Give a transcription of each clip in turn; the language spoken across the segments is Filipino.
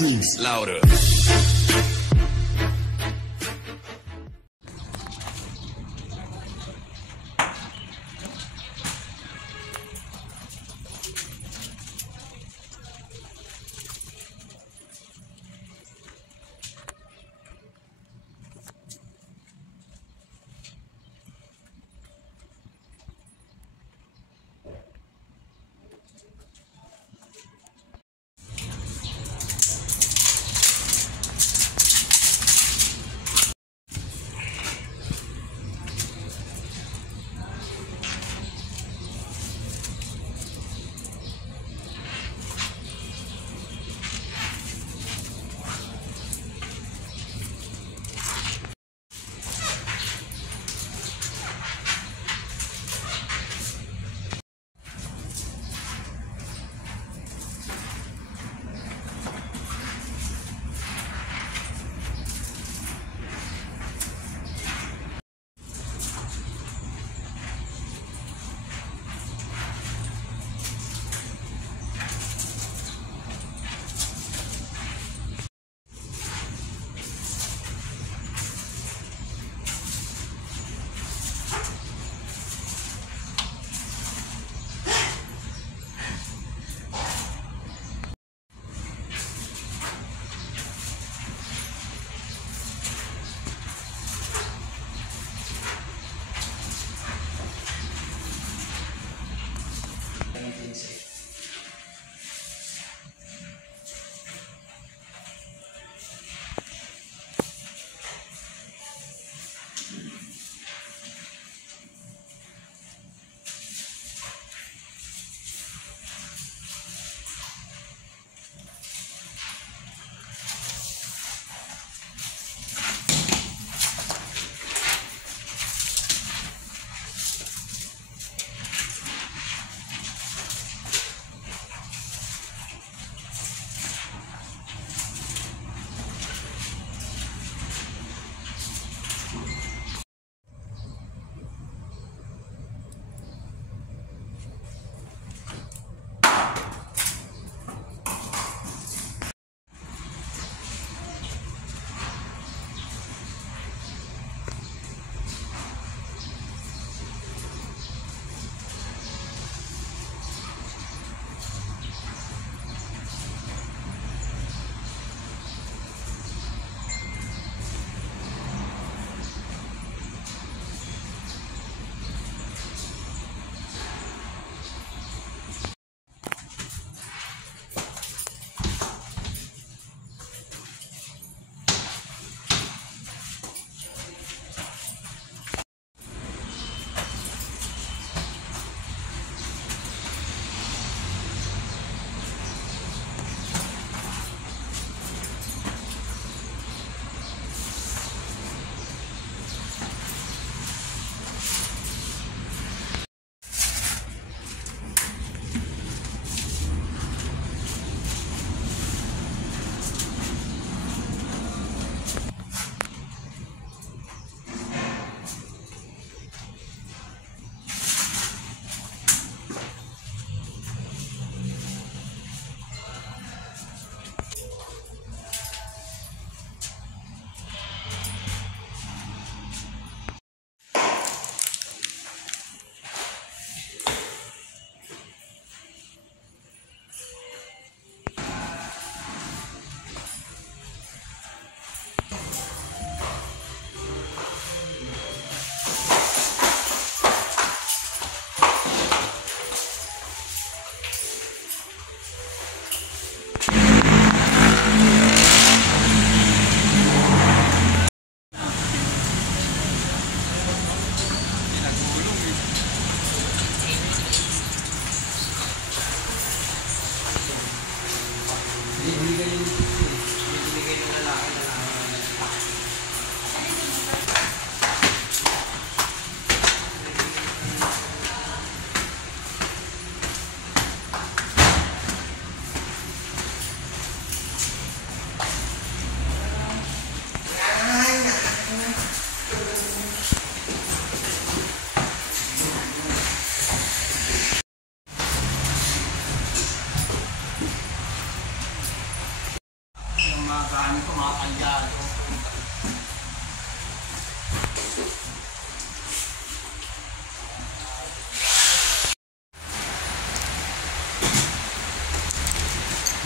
Please. Louder.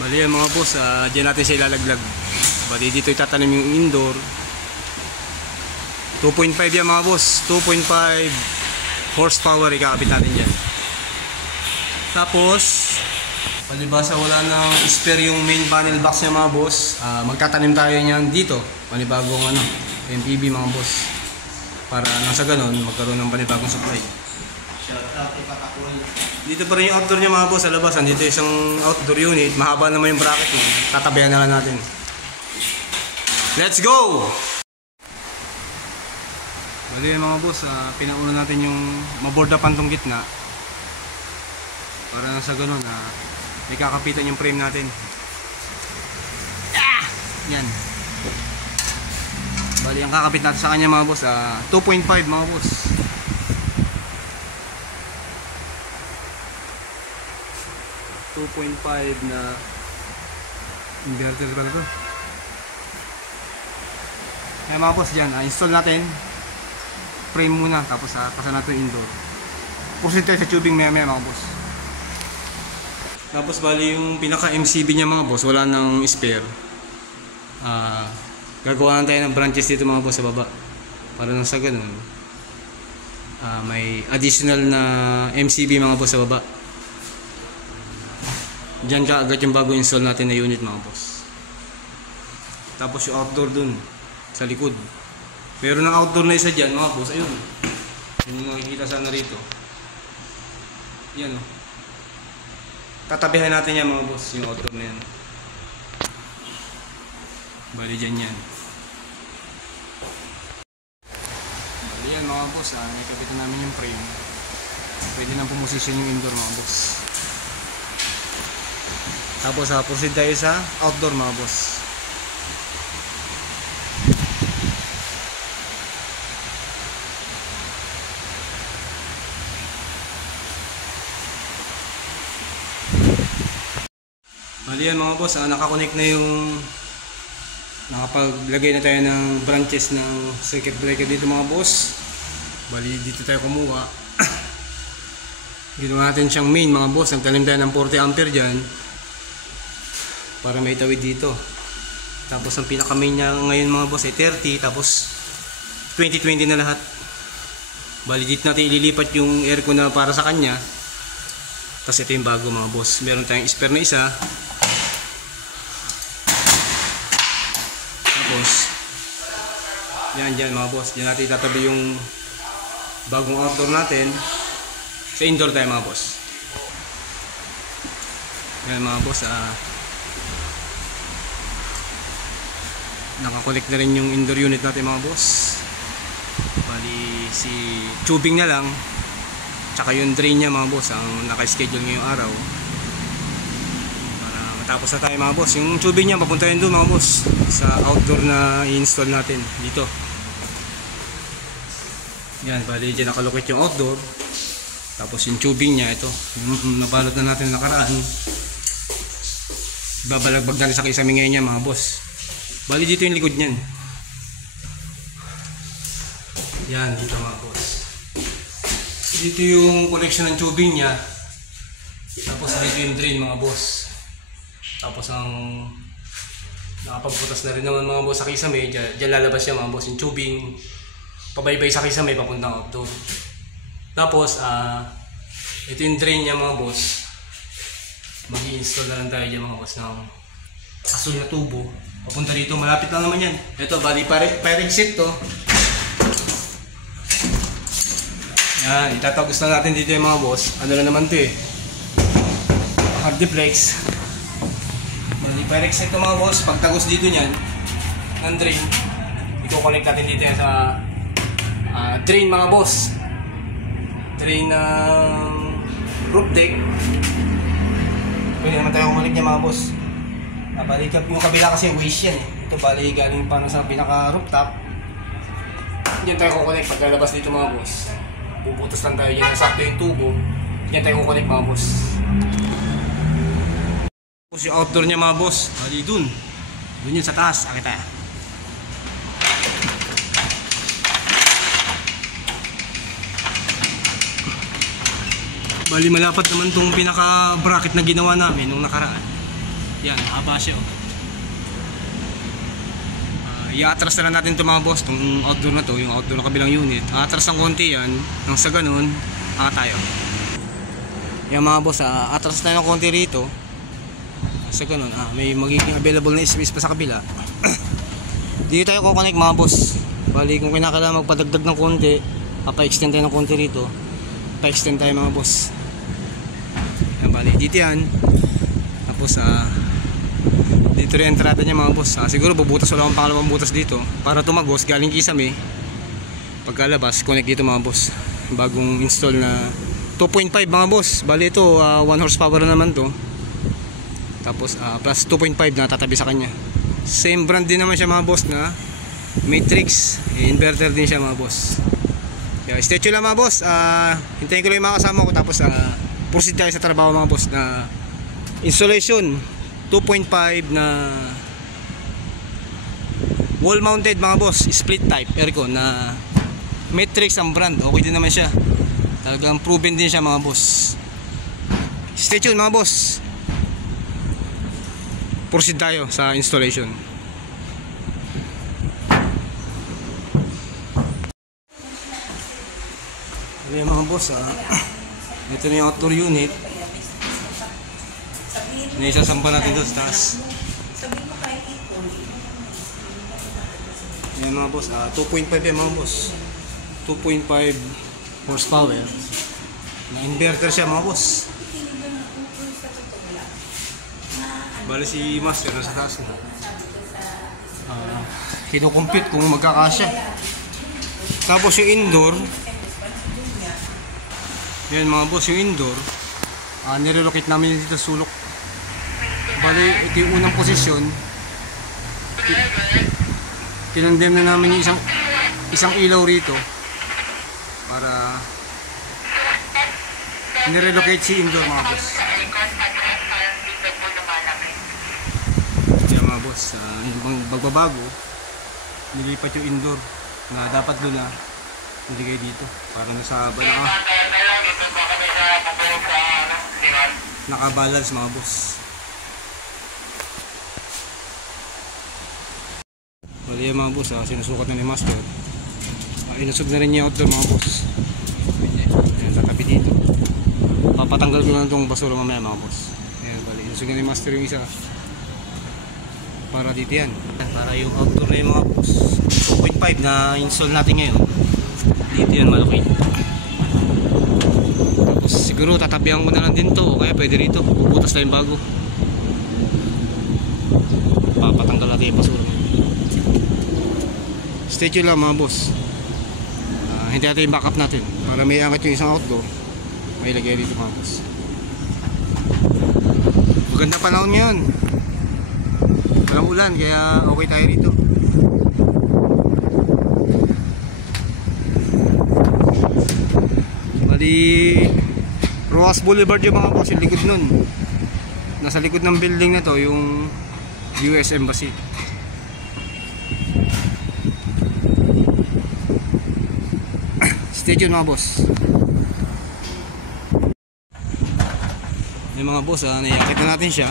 Bali yan mga boss, dyan natin siya ilalaglag. Bali dito itatanim yung indoor. 2.5 yan mga boss, 2.5 horsepower ikakabit natin dyan. Tapos palibasa wala nang spare yung main panel box niya mga boss, magtatanim tayo niyan dito, panibagong MPB mga boss, para nang sa ganon magkaroon ng panibagong supply. Dito pa rin yung outdoor niya mga boss sa labas. Dito isang outdoor unit, mahaba naman yung bracket niya, tatabihan na lang natin. Let's go! Bali yung mga boss, pinauna natin yung maborda pantong gitna para nang sa ganon may kakapitan yung frame natin. Yan. Bali ang kakapit natin sa kanya mga boss, 2.5 mga boss. 2.5 na inverter ba ito? Kaya mga boss dyan, install natin frame muna, tapos pasan natin indoor. Pusin tayo sa tubing maya mga boss. Tapos bali yung pinaka MCB niya mga boss, wala nang spare. Gagawa na tayo ng branches dito mga boss sa baba, para nang sa ganun may additional na MCB mga boss sa baba. Diyan ka agad yung bago install natin na unit mga boss. Tapos yung outdoor dun sa likod, meron ng outdoor na isa dyan mga boss. Ayun, yun yung makikita sana rito. Yan o, tatabihan natin yan mga boss, yung outdoor na yan. Bali dyan yan. Bali yan mga boss, nakapitan namin yung frame. Pwede nang pumusisyon yung indoor mga boss. Tapos proceed tayo sa outdoor mga boss. Bali yan mga boss, nakakonect na yung, nakapaglagay na tayo ng branches ng circuit breaker dito mga boss. Bali dito tayo kumuha. Ginawa natin siyang main mga boss, nagtanim tayo ng 40 ampere dyan para may tawid dito. Tapos ang pinaka main niya ngayon mga boss ay 30, tapos 20-20 na lahat. Bali dito natin ililipat yung aircon na para sa kanya. Tapos ito yung bago mga boss, meron tayong spare na isa. Tapos yan dyan mga boss, dyan natin itatabi yung bagong outdoor natin. Sa indoor tayo mga boss. Yan mga boss, nakakolect na rin yung indoor unit natin mga boss. Bali si tubing na lang, tsaka yung drain niya mga boss ang naka-schedule ngayong araw para matapos na tayo mga boss. Yung tubing niya papunta yun doon mga boss sa outdoor na i-install natin dito. Yan, bali dyan nakalocate yung outdoor. Tapos yung tubing niya, ito yung nabalot na natin nakaraan, babalagbag na rin sa kisame ngayon niya mga boss. Bali dito yung likod niyan. Yan, dito mga boss. Dito yung connection ng tubing niya. Tapos dito yung drain mga boss. Tapos ang nakapagputas na rin naman mga boss sa kisame. Diyan lalabas siya mga boss, yung tubing pabaybay sa kisame papuntang outdoor. Tapos ito yung drain niya mga boss. Mag-i-install na lang tayo dyan mga boss ng asul na tubo papunta dito, malapit lang naman yan. Ito bali fire exit to. Yan, itatagos na natin dito yung mga boss. Ano na naman to hardiplex. Bali fire exit to mga boss. Pagtagos dito nyan ng drain, i-connect natin dito yan sa drain mga boss. Drain ng roof deck. Pwede naman tayo kumalik niya mga boss. Bali yung kabila kasi waste yan Ito bali galing pa sa pinaka rooftop. Diyan tayo kukonek pagkalabas dito mga boss. Bubutos lang tayo dyan, sakto yung tubo. Diyan tayo kukonek mga boss. Tapos yung outdoor niya mga boss, bali dun yun sa taas, akit tayo. Bali malapad naman tong pinaka bracket na ginawa namin nung nakaraan. Yan, haba siya oh. I-atras na lang natin ito mga boss, itong outdoor na to, yung outdoor na kabilang unit. Atras ng konti yan, nang sa ganun, tayo. Yan mga boss, atras tayo ng konti rito. Sa ganun, may magiging available na space pa sa kabila. Dito tayo kukonek mga boss. Bali kung kinakailangan magpadagdag ng konti, papa-extend tayo ng konti rito, pa-extend tayo mga boss. Yan, bali dito yan. Tapos dito rin entrada niya mga boss. Siguro bubutas wala akong pangalawang butas dito para tumagos galing Kisame. Pagkalabas connect dito mga boss. Bagong install na 2.5 mga boss. Bali ito 1 horsepower naman to. Tapos plus 2.5 na tatabi sa kanya. Same brand din naman siya mga boss na Matrix. Inverter din siya mga boss. Kaya stay tuned lang mga boss. Hintayin ko lang yung mga kasama ko. Tapos proceed tayo sa trabaho mga boss na installation 2.5 na wall mounted mga boss, split type aircon na Matrix ang brand. Okay din naman siya, talagang proven din siya mga boss. Stay tuned mga boss, proceed tayo sa installation. Okay mga boss, ito na yung outdoor unit na isasamba natin doon sa taas. Yan mga boss, 2.5 yan mga boss, 2.5 horsepower na inverter siya mga boss. Bali si master nasa taas na kinukompute kung magkakasya. Tapos yung indoor, yan mga boss, yung indoor nirelocate namin dito sa sulok. Bali, ito yung unang posisyon. Tinandem na namin yung isang ilaw rito para nirelocate si indoor mga boss. Yan mga boss, yung bagbabago, nilipat yung indoor na dapat doon na niligay dito para nasa nakabalance mga boss. Bali yung mga boss, sinusukat na ni master. Inusog na rin niya outdoor mga boss. Ayan, tatabi dito. Papatanggal ko na itong basura mamaya mga boss. Ayan, bali inusog na ni master yung isa para dito yan. Para yung outdoor na yung mga boss 2.5 na install natin ngayon, dito yan malaki. Tapos siguro tatabihan ko na lang din to, kaya pwede rito bubutas na yung bago. Papatanggal natin yung basura. Stay tuned lang mga boss. Hindi natin yung backup natin para may angkat yung isang outdoor, may lagay dito mga boss. Maganda panahon ngayon, walang ulan kaya okay tayo rito. Bali Rojas Boulevard yung mga boss, yung likod nun. Nasa likod ng building na to yung US Embassy. Stay tuned mga boss. Yung mga boss, naiakit na natin siya.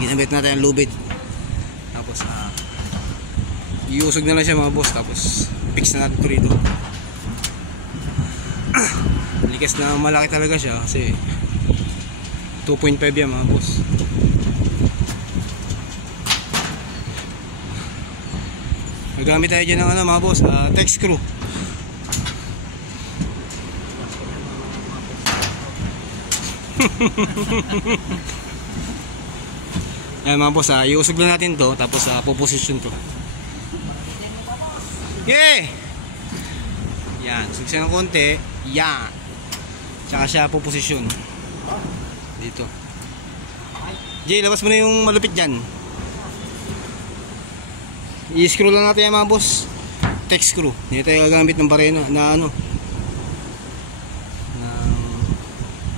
Ginamit natin ang lubid. Tapos iusog na lang siya mga boss. Tapos fix na natin ito rito. Likas na malaki talaga siya kasi 2.5 yan mga boss. Nagamit tayo dyan ng mga boss, tech screw. Ayan mga boss, iusog lang natin to. Tapos po-position to. Yeah! Yan, usog siya ng konti. Yan. Tsaka siya po-position dito. Jay, labas mo na yung malupit dyan. I-screw lang natin yan mga boss. Tech screw. Hindi tayo gagamit ng bareno na ng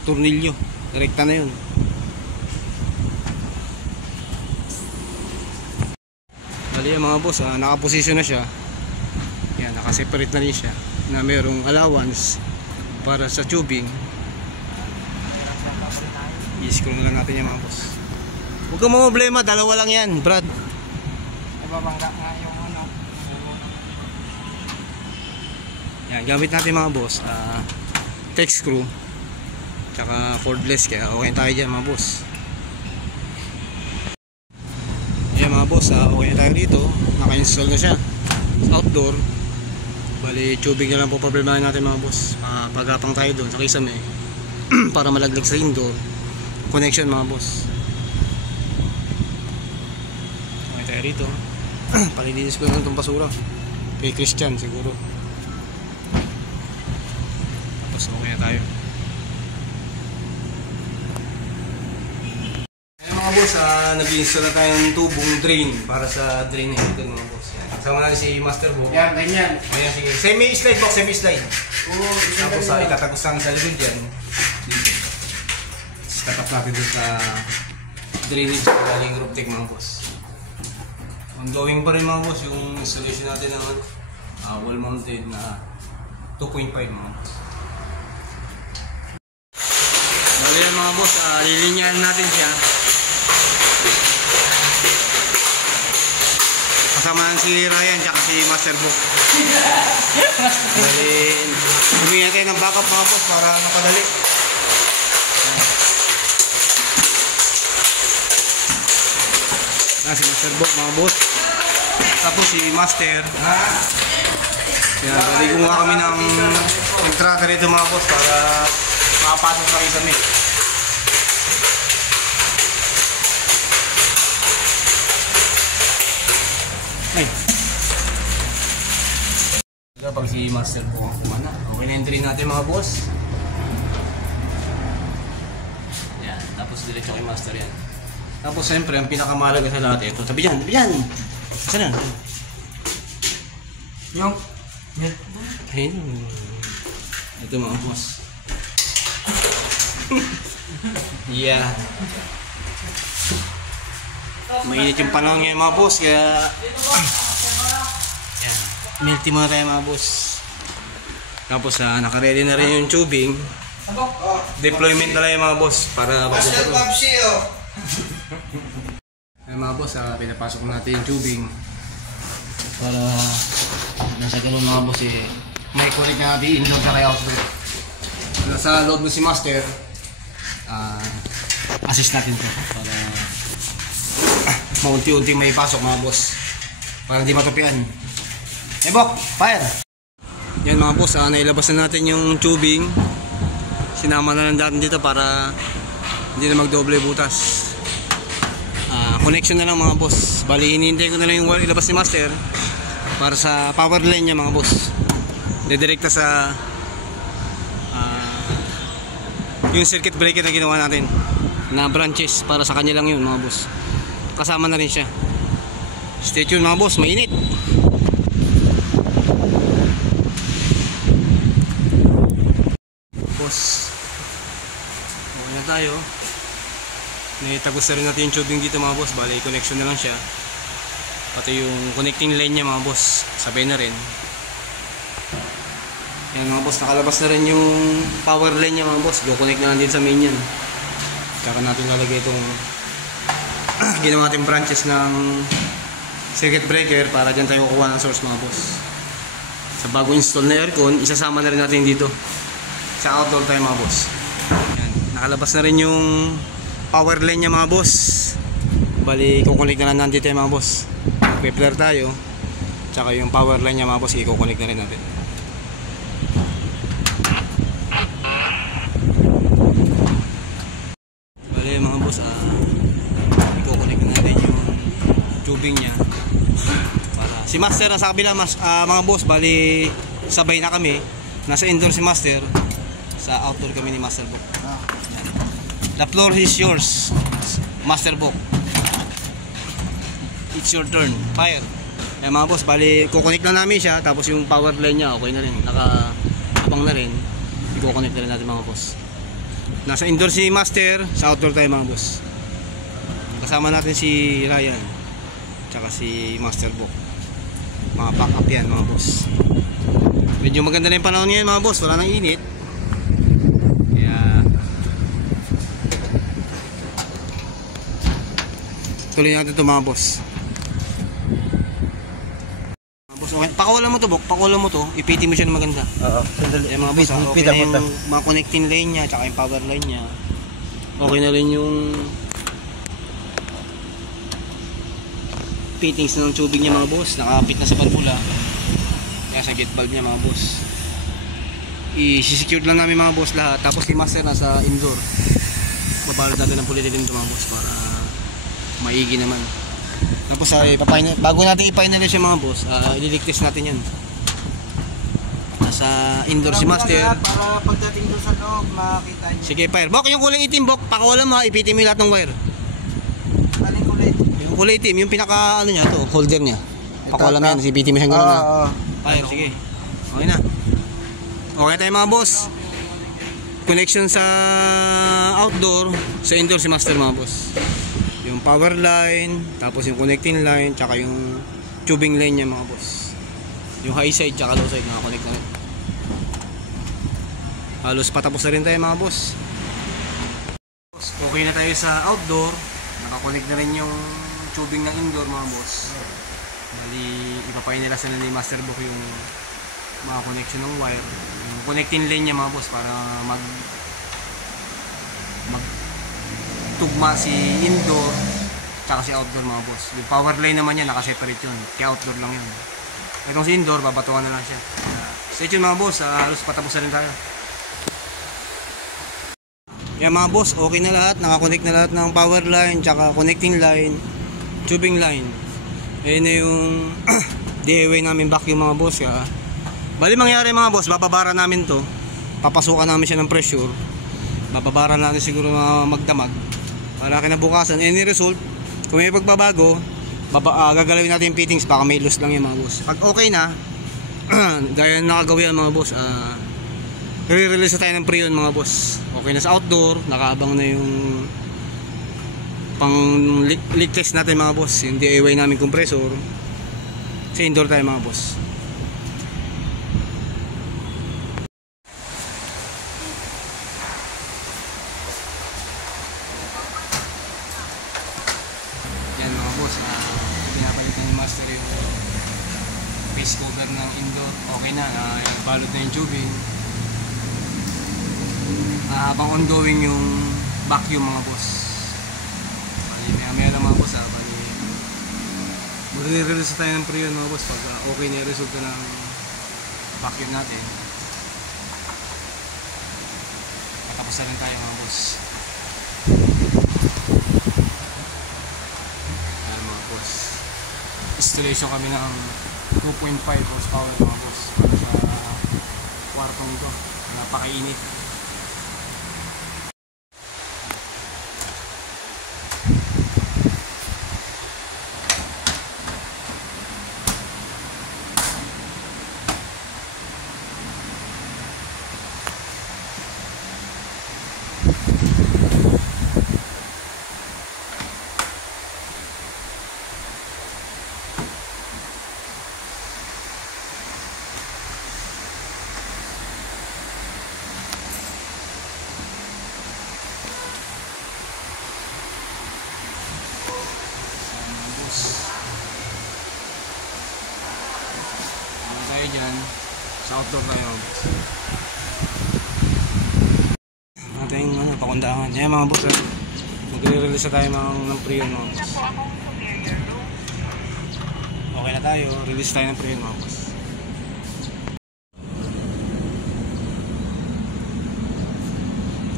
tornilyo. Direkta na yun. Bali yan mga boss, nakaposisyon na siya. Yan, nakaseparate na rin siya na mayroong allowance para sa tubing. I-screw na lang natin yan mga boss. Huwag kang problema, dalawa lang yan, Brad. Nababangga nga yung ano. Yan, gamit natin mga boss, tech screw tsaka cordless, kaya okay tayo dyan mga boss. Yan mga boss, okay na tayo dito. Naka-install na siya sa outdoor. Bali tubig na lang po problemahin natin mga boss. Pagapang tayo doon sa kisame para malaglag sa indoor connection mga boss. Okay tayo rito. Palilinis ko lang itong basura kay Christian siguro. Tapos okay na tayo. Ayan mga boss, nag-install na tayo ng tubong drain para sa drain head mga boss. Yan. Kasama natin si Master Bo. Yan, ganyan. Ayan, sige. Semi-slide box, semi-slide. Oo, Tapos itatagos lang sa likod dyan. Dito. Tatap natin doon sa drainage galing roof deck mga boss. Ongoing pa rin mga boss yung installation natin ng wall mounted na 2.5 mga boss. Bali yan mga boss, lilinyahan natin siya. Kasama si Ryan at si Master Book. Bali, humingi natin ng backup mga boss para mapadali. Si Master Book mga boss. Tapos si Master. Yan, bali gumawa kami ng entrada rito mga boss para makapasok sa kisame. Ay. Kapag si Master po ang kumana, okay na entry natin mga boss. Yan, tapos diretso kay Master yan. Tapos siyempre, ang pinakamahalaga sa lahat ito. Tabi dyan, tabi dyan! Saan yan? Yung? Ayun. Ito mga boss. Yeah. Mainit yung panahon ngayon mga boss, kaya yan. Milty muna tayo mga boss. Tapos naka-ready na rin yung tubing. Deployment na lang yung mga boss para papunta doon. Ay mga boss, pinapasok natin yung tubing para nasa ganun mga boss may connect na natin indoor sa kaya outdoor. Nasa loob mo si Master, assist natin to para maunti-unti may pasok mga boss para di matupian. Bok, fire! Yan mga boss, nailabas na natin yung tubing. Sinama na lang natin dito para hindi na magdoble butas. Connection na lang mga boss. Bali, hinihintay ko na lang yung ilabas ni Master para sa power line niya mga boss. Dedirekta sa yung circuit breaker na ginawa natin na branches, para sa kanya lang yun mga boss. Kasama na rin siya. Stay tuned mga boss, mainit. Boss, okay na tayo. Naitagos na rin natin yung tubing dito mga boss. Bali, connection na lang siya. Pati yung connecting line niya mga boss, sabay na rin. Yan mga boss, nakalabas na rin yung power line niya mga boss. Go connect na lang din sa main yan. Tsaka natin lalagay itong ginawa natin branches ng circuit breaker para dyan tayo kukuha ng source mga boss. Sa bago install na aircon, isasama na rin natin dito sa outdoor tayo mga boss. Yan, nakalabas na rin yung power line niya mga boss. Bali, kukunik na lang natin tayo mga boss. Mag-flare tayo. Tsaka yung power line niya mga boss, ikukunik na rin natin. Bali mga boss, ikukunik na natin yung tubing niya. Para si Master nasa kabila mga boss. Bali, sabay na kami. Nasa indoor si Master. Sa outdoor kami ni Master Book. The floor is yours, Master Book. It's your turn. Fire. Ayan mga boss, bali kukonek na namin siya. Tapos yung power line niya okay na rin, naka-abang na rin. I-connect na rin natin mga boss. Nasa indoor si Master, sa outdoor tayo mga boss. Kasama natin si Ryan tsaka si Master Book. Mga backup yan mga boss. Medyo maganda na yung panahon ngayon mga boss, wala nang init. Tuloy natin ito mga boss. Mga boss, okay. Pakawalan mo to, Bok. Pakawalan mo to. Ipiti mo siya na maganda. Oo, sandali. Yan mga boss, okay na yung mga connecting line niya, tsaka yung power line niya. Okay na rin yung fittings na ng tubing niya mga boss. Nakapit na sa valvula. Kaya sa gate valve niya mga boss. I-secure lang namin mga boss lahat. Tapos si master na sa indoor. Babalot natin ng polyethylene ito mga boss para maigi naman. Tapos bago natin i-final siya mga boss, ililigtis natin yan. Nasa indoor si master. Para pagdating doon sa loob, makakita niyo. Sige, fire. Bok, yung kulay itim, Bok. Pakawalan mo, ipitin mo yung lahat ng wire. Aling kulay. Yung kulay itim, yung pinaka, ano niya, to, holder niya. Pakawalan mo yan, ipitin mo siyang gano'n na. Oo. Fire, sige. Okay na. Okay tayo mga boss. Connection sa outdoor, sa indoor si master mga boss. Yung power line, tapos yung connecting line, tsaka yung tubing line niya mga boss. Yung high side tsaka low side nakakonect na rin. Halos patapos na rin tayo mga boss. Okay na tayo sa outdoor. Nakakonect na rin yung tubing ng indoor mga boss. Bali, ipapay nila sa ni Master Book yung mga connection ng wire. Yung connecting line niya mga boss para tugma si indoor tsaka si outdoor mga boss. Yung power line naman niya nakaseparate yun. Kaya outdoor lang yun. Itong si indoor, babatuan na lang siya. Stay tuned mga boss, halos patapos na rin tayo. Yan mga boss, okay na lahat. Nakakonect na lahat ng power line, tsaka connecting line, tubing line. Ayun na yung DIY namin vacuum mga boss. Bali mangyari mga boss, bababara namin to. Papasukan namin siya ng pressure. Bababara natin siguro magdamag. Para kinabukasan, any result, kung may pagbabago, gagalawin natin yung fittings, baka may loose lang yung mga boss. Pag okay na, gaya na nakagawin mga boss, re-release na tayo ng Prion mga boss. Okay na sa outdoor, nakaabang na yung pang leak test natin mga boss, yung DIY namin compressor. Sa indoor tayo mga boss. Yan mga boss, pinapalitan yung master yung base cover ng indoor. Okay na, balot na yung tubing. Habang ongoing yung vacuum mga boss. Bali, maya lang mga boss, bali magre-release tayo ng Prion mga boss pag okay na yung resulta ng vacuum natin. Patapos na rin tayo mga boss. Ayan mga boss, installation kami ng 2.5 horsepower mga boss para sa kwartong ito. Napakainit. Tayo dyan sa outdoor tayo natin yung pakundahan. Yan mga boss, magre-release na tayo ng Prion mga boss. Okay na tayo, release tayo ng Prion mga boss.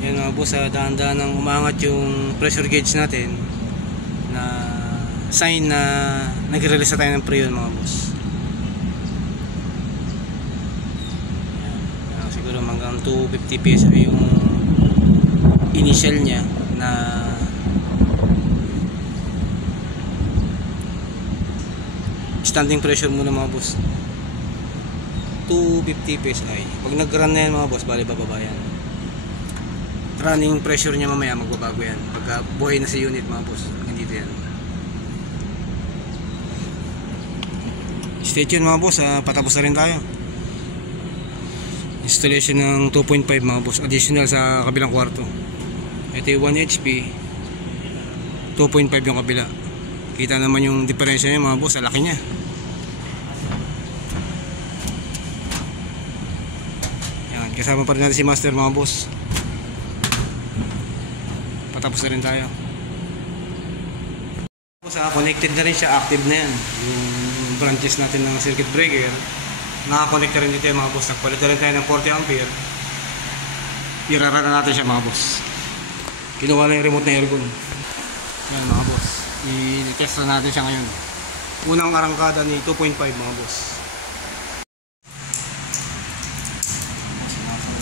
Yan mga boss, dahan-dahan nang umangat yung pressure gauge natin na sign na nagre-release na tayo ng Prion mga boss. Siguro hanggang 250 PSI yung initial niya na standing pressure muna mga boss. 250 PSI. Pag nag-run na yan mga boss, bali bababa yan. Running pressure niya mamaya magbabago yan. Pagka buhay na si unit mga boss, hindi yan. Stay tuned mga boss, patapos na rin tayo. Installation ng 2.5 mga boss, additional sa kabilang kwarto. Ito yung 1 HP, 2.5 yung kabila. Kita naman yung diferensya niya mga boss, sa laki niya. Yan, kasama pa rin natin si Master mga boss. Patapos na rin tayo. Connected na rin siya, active na yan. Yung branches natin ng circuit breaker, nakakonect na rin dito yung mga boss. Nagpalit na rin tayo ng 40 ampere. Irara na natin siya mga boss. Kinuha lang yung remote na aircon. Yan mga boss, i-test na natin siya ngayon. Unang arangkada ni 2.5 mga boss.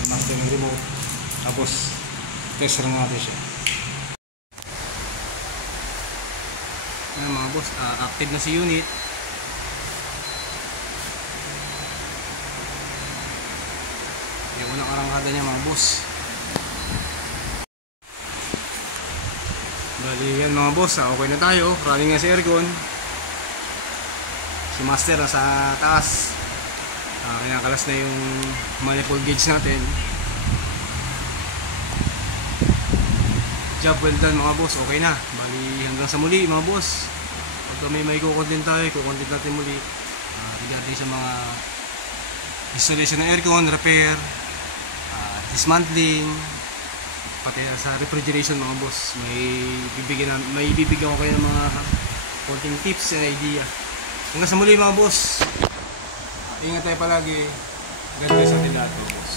Master ng remote. Tapos test na natin siya. Yan mga boss, active na si unit. Yung unang arangkada niya mga boss. Bali yan mga boss, okay na tayo. Running nga si aircon. Si Master nasa taas. Kinakalas na yung manifold gauge natin. Job well done mga boss, okay na. Bali hanggang sa muli mga boss. Pagka may kukontent tayo, kukontent natin muli regarding sa mga installation ng aircon, repair, dismantling, pati sa refrigeration mga boss. May bibigyan ko kayo ng mga konting tips and idea. Hanggang sa muli mga boss. Ingat tayo palagi. God bless ating lahat mga boss.